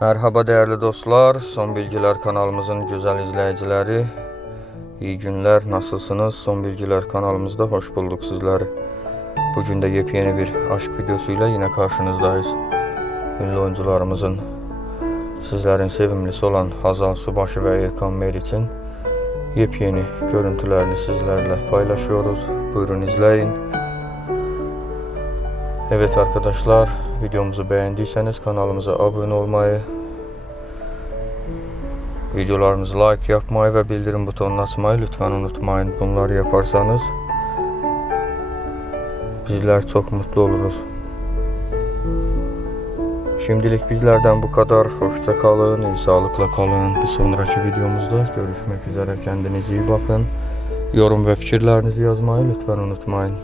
Merhaba değerli dostlar. Son Bilgiler kanalımızın güzel izleyicileri. İyi günler. Nasılsınız? Son Bilgiler kanalımızda hoş bulduk sizleri. Bugün de yepyeni bir aşk videosuyla yine karşınızdayız. Ünlü oyuncularımızın sizlerin sevimlisi olan Hazal Subaşı ve Erkan Meriç'in yepyeni görüntülerini sizlerle paylaşıyoruz. Buyurun izleyin. Evet arkadaşlar videomuzu beğendiyseniz kanalımıza abone olmayı, videolarımızı like yapmayı ve bildirim butonunu açmayı lütfen unutmayın. Bunları yaparsanız bizler çok mutlu oluruz. Şimdilik bizlerden bu kadar. Hoşça kalın, iyi sağlıkla kalın. Bir sonraki videomuzda görüşmek üzere. Kendinize iyi bakın. Yorum ve fikirlerinizi yazmayı lütfen unutmayın.